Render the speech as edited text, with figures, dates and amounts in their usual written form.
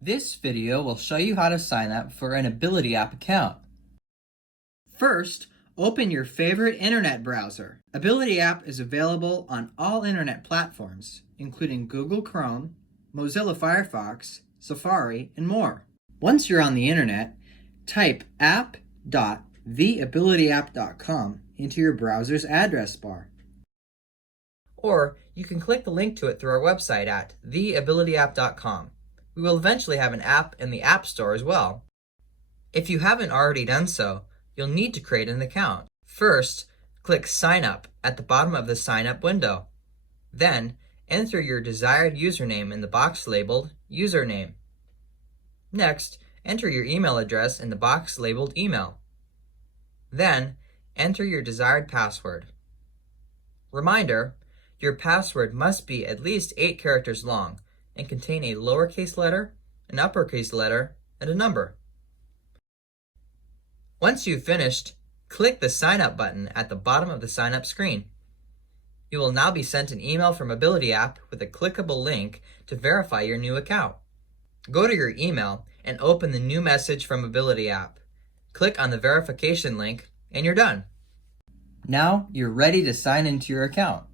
This video will show you how to sign up for an Ability App account. First, open your favorite internet browser. Ability App is available on all internet platforms, including Google Chrome, Mozilla Firefox, Safari, and more. Once you're on the internet, type app.theabilityapp.com into your browser's address bar. Or you can click the link to it through our website at theabilityapp.com. We will eventually have an app in the App Store as well. If you haven't already done so, you'll need to create an account. First, click Sign Up at the bottom of the Sign Up window. Then, enter your desired username in the box labeled Username. Next, enter your email address in the box labeled Email. Then, enter your desired password. Reminder, your password must be at least 8 characters long and contain a lowercase letter, an uppercase letter, and a number. Once you've finished, click the Sign Up button at the bottom of the Sign Up screen. You will now be sent an email from Ability App with a clickable link to verify your new account. Go to your email and open the new message from Ability App. Click on the verification link and you're done. Now you're ready to sign into your account.